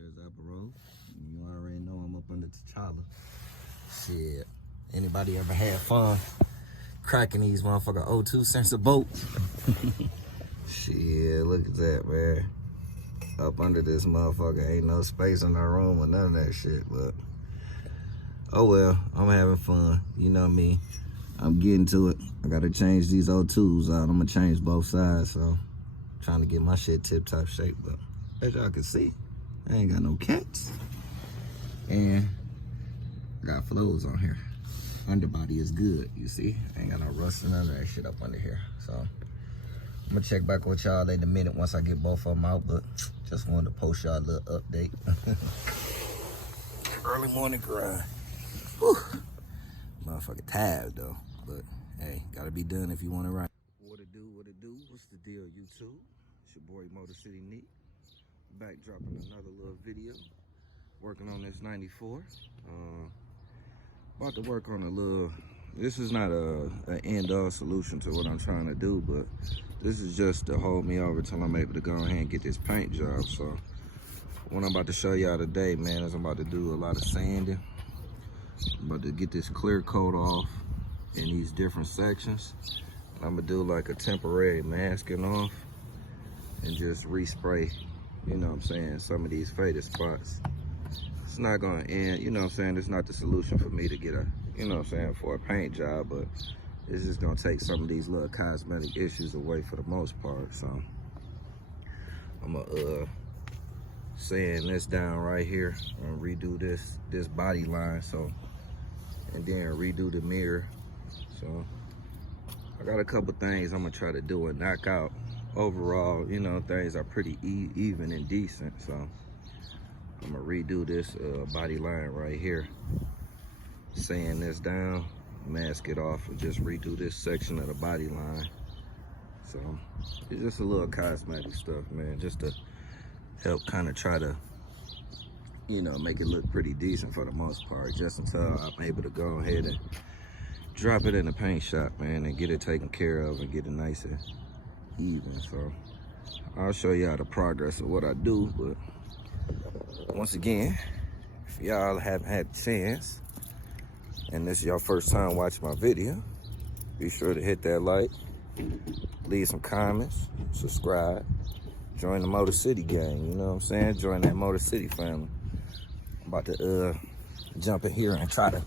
There's Upper Road. You already know I'm up under T'Challa. Shit. Anybody ever had fun cracking these motherfucking O2 sensor bolts? Shit, look at that, man. Up under this motherfucker, ain't no space in our room or none of that shit, but oh well, I'm having fun. You know me. I'm getting to it. I gotta change these O2s out. I'm gonna change both sides, so trying to get my shit tip-top shape, but as y'all can see, I ain't got no cats. And I got flows on here. Underbody is good, you see? I ain't got no rust and none of that shit up under here. So I'm gonna check back with y'all in a minute once I get both of them out, but just wanted to post y'all a little update. Early morning grind. Whew. Motherfucking tired though, but hey, gotta be done if you want to ride. What it do, what's the deal, YouTube? It's your boy Motorcity Nique. Back dropping another little video. Working on this 94. About to work on a little, this is not an end-all solution to what I'm trying to do, but this is just to hold me over till I'm able to go ahead and get this paint job. So what I'm about to show y'all today, man, is I'm about to do a lot of sanding. I'm about to get this clear coat off in these different sections. I'm gonna do like a temporary masking off and just respray, you know what I'm saying, some of these faded spots. It's not gonna end, you know what I'm saying, it's not the solution for me to get a, you know what I'm saying, for a paint job, but it's just gonna take some of these little cosmetic issues away for the most part. So I'm gonna sand this down right here and redo this body line, so, and then redo the mirror. So I got a couple things I'm gonna try to do and knock out. Overall, you know, things are pretty even and decent, so I'm gonna redo this body line right here, sand this down, mask it off, and just redo this section of the body line. So it's just a little cosmetic stuff, man, just to help kind of try to, you know, make it look pretty decent for the most part, just until I'm able to go ahead and drop it in the paint shop, man, and get it taken care of and get it nice and even. So I'll show y'all the progress of what I do, but once again, if y'all haven't had a chance and this is your first time watching my video, be sure to hit that like, leave some comments, subscribe, join the Motorcity gang, you know what I'm saying? Join that Motorcity family. I'm about to jump in here and try to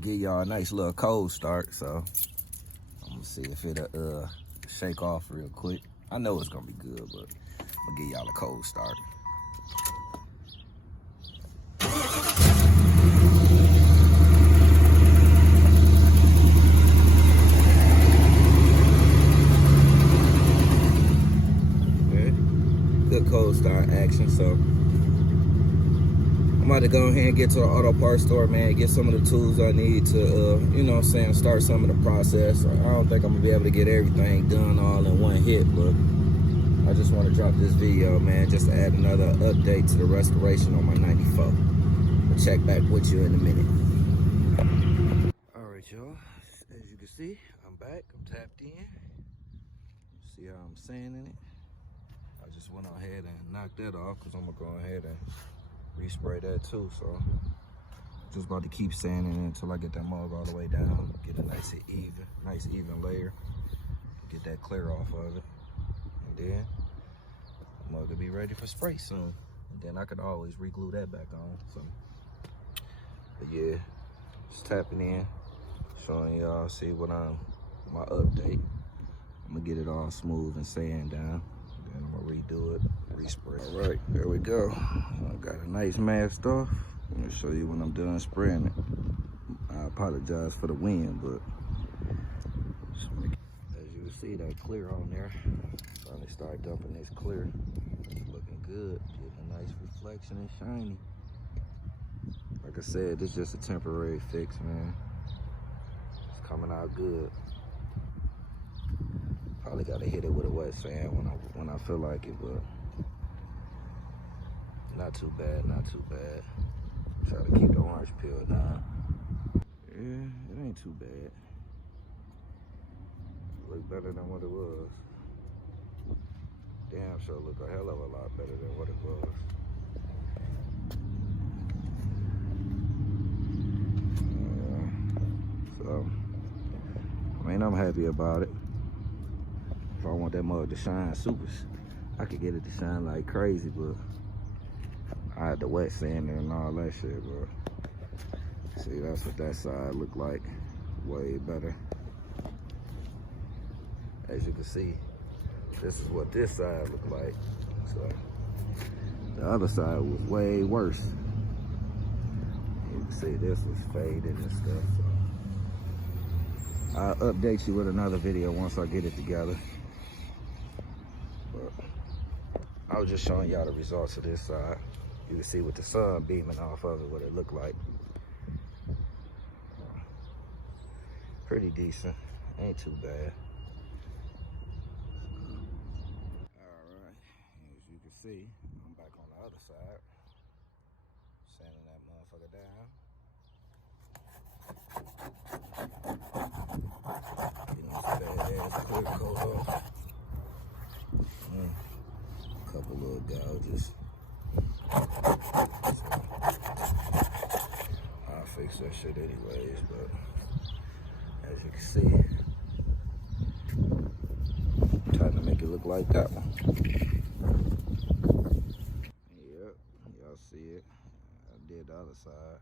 give y'all a nice little cold start, so I'm gonna see if it'll shake off real quick. I know it's gonna be good, but I'm gonna give y'all a cold start. Good cold start action. So I'm about to go ahead and get to the auto parts store, man, get some of the tools I need to, you know what I'm saying, start some of the process. I don't think I'm gonna be able to get everything done all in one hit, but I just want to drop this video, man, just to add another update to the restoration on my 94. I'll check back with you in a minute. All right, y'all, as you can see, I'm back, I'm tapped in. See how I'm sanding it? I just went ahead and knocked that off because I'm gonna go ahead and respray that too. So just about to keep sanding it until I get that mug all the way down, get a nice even layer, get that clear off of it, and then the mug will be ready for spray soon. And then I could always re-glue that back on. So, but yeah, just tapping in, showing y'all, see what my update. I'm gonna get it all smooth and sand down. Then I'm gonna redo it, respray. All right, there we go. I got a nice mask off. I'm gonna show you when I'm done spraying it. I apologize for the wind, but as you can see, that clear on there. Finally start dumping this clear. It's looking good, getting a nice reflection and shiny. Like I said, this is just a temporary fix, man. It's coming out good. Probably gotta hit it with a wet sand when I feel like it, but not too bad, not too bad. Try to keep the orange peel down. Yeah, it ain't too bad. Look better than what it was. Damn sure look a hell of a lot better than what it was. I'm happy about it. If I want that mug to shine super, I could get it to shine like crazy, but I had the wet sander and all that shit, but see, that's what that side looked like. Way better. As you can see, this is what this side looked like. So the other side was way worse. You can see this was faded and stuff. So I'll update you with another video once I get it together. But I was just showing y'all the results of this side. You can see with the sun beaming off of it what it looked like. Pretty decent, ain't too bad. Alright, as you can see, I'm back on the other side. Sanding that motherfucker down. Getting this badass clear coat off. Couple little gouges. So, I'll fix that shit anyways, but as you can see, I'm trying to make it look like that one. Yep, y'all see it. I did the other side.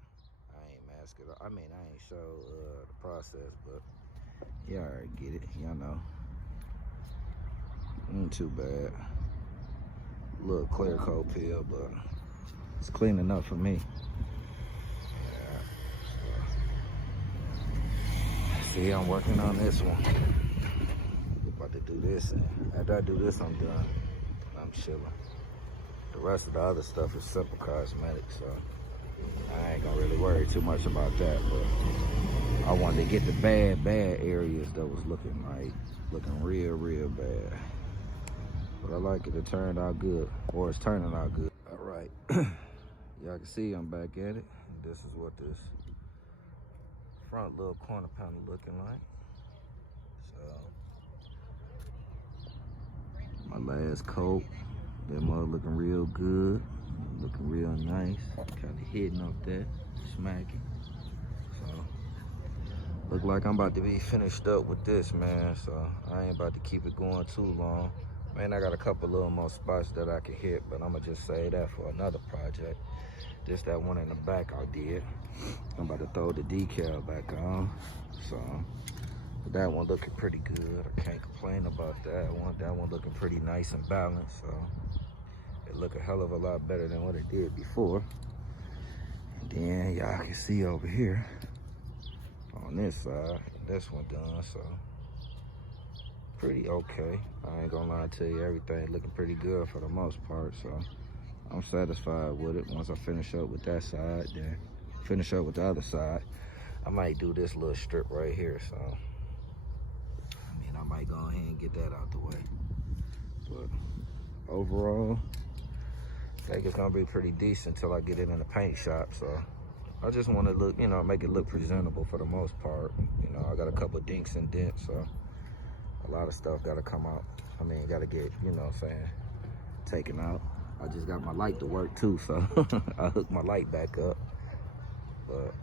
I ain't mask it. I mean, I ain't show the process, but y'all already get it. Y'all know. Ain't too bad. Little clear coat peel, but it's clean enough for me. See, I'm working on this one. About to do this, and after I do this, I'm done. I'm chilling. The rest of the other stuff is simple cosmetics, so I ain't gonna really worry too much about that. But I wanted to get the bad areas that was looking real bad. But I like it. It turned out good, or it's turning out good. All right, y'all can see I'm back at it. And this is what this front little corner panel looking like. So my last coat, that mug looking real good, looking real nice, kind of hitting up that, smacking. So look like I'm about to be finished up with this, man. So I ain't about to keep it going too long. Man, I got a couple little more spots that I can hit, but I'm gonna just save that for another project. Just that one in the back I did. I'm about to throw the decal back on. So that one looking pretty good. I can't complain about that one. That one looking pretty nice and balanced. So it look a hell of a lot better than what it did before. And then y'all can see over here on this side, this one done. So pretty okay. I ain't gonna lie to you, everything looking pretty good for the most part. So I'm satisfied with it. Once I finish up with that side, then finish up with the other side, I might do this little strip right here. So I mean, I might go ahead and get that out the way. But overall, I think it's gonna be pretty decent until I get it in the paint shop. So I just want to look, you know, make it look presentable for the most part. You know, I got a couple dinks and dents, so a lot of stuff got to come out. I mean, got to get, you know what I'm saying, taken out. I just got my light to work too, so I hooked my light back up. But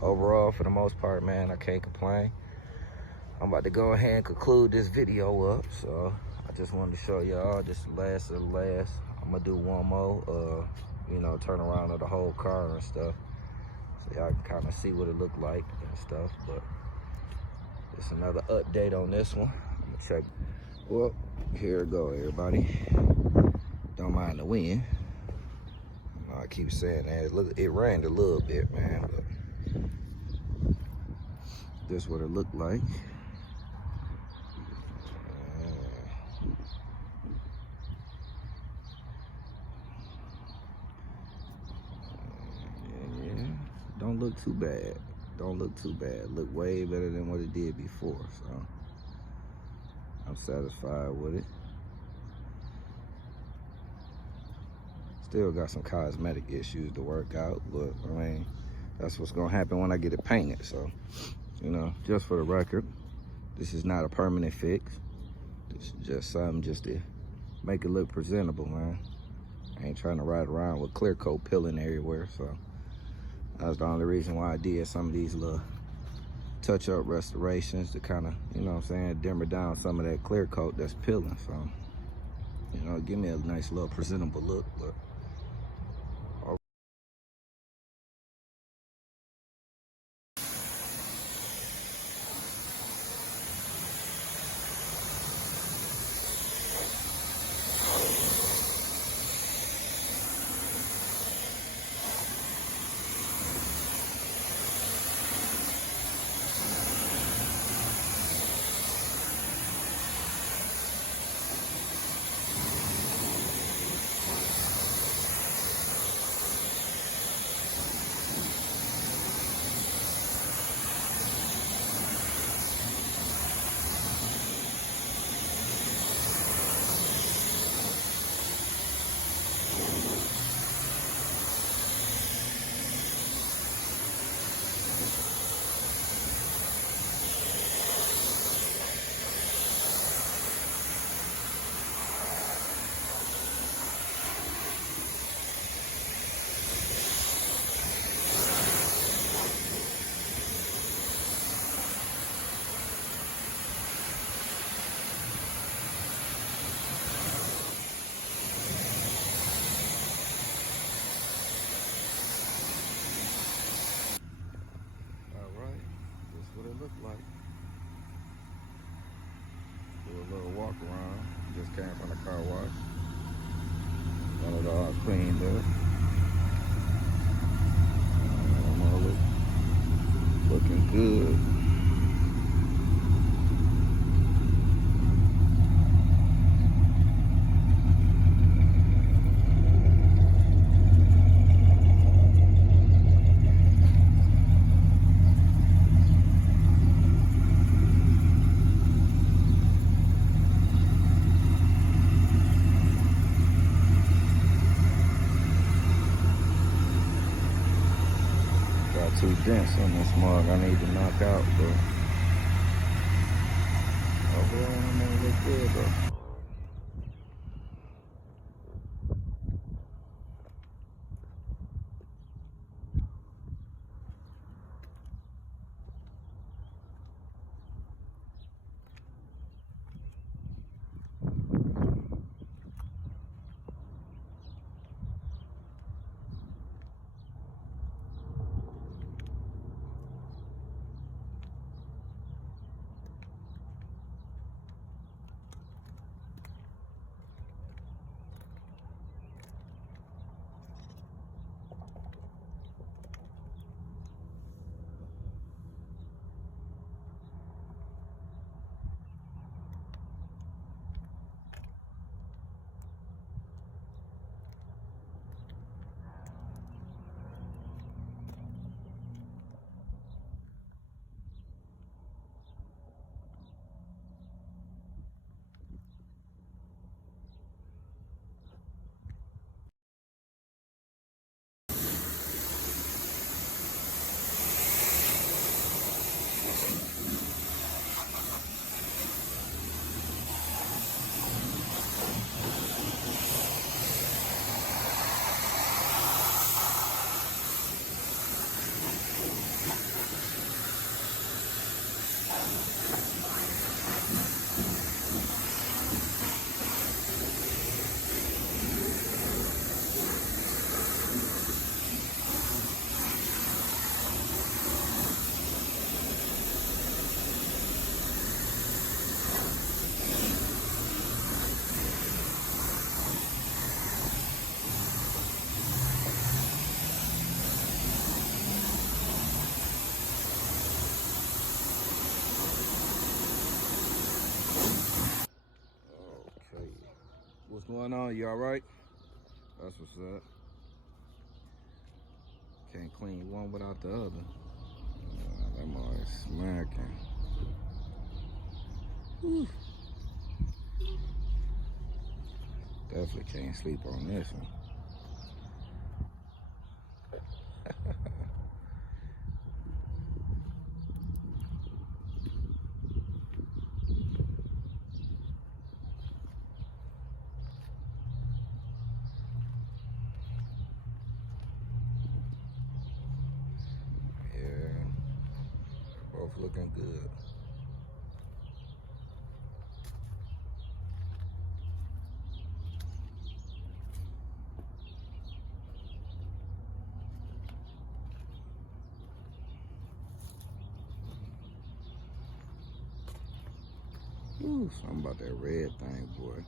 overall, for the most part, man, I can't complain. I'm about to go ahead and conclude this video up. So I just wanted to show y'all this last of the last. I'm gonna do one more, you know, turn around of the whole car and stuff, so y'all can kind of see what it looked like and stuff. But it's another update on this one. I'm gonna check. Well, here it go, everybody. Don't mind the wind. You know, I keep saying that. It rained a little bit, man, but this is what it looked like. Yeah, don't look too bad. Don't look too bad. Look way better than what it did before, so I'm satisfied with it. Still got some cosmetic issues to work out, but I mean, that's what's gonna happen when I get it painted. So, you know, just for the record, this is not a permanent fix. This is just something just to make it look presentable, man. I ain't trying to ride around with clear coat peeling everywhere, so that's the only reason why I did some of these little touch-up restorations to kind of, you know what I'm saying, dimmer down some of that clear coat that's peeling. So, you know, give me a nice little presentable look. But like. Do a little walk around. Just came from the car wash. Got it all cleaned up. Looking good. Got 2 dents on this mug I need to knock out, but overall I'm gonna look good though. What's going on? You all right? That's what's up. Can't clean one without the other. That boy is smacking. Whew. Definitely can't sleep on this one. looking good. Ooh, something about that red thing, boy.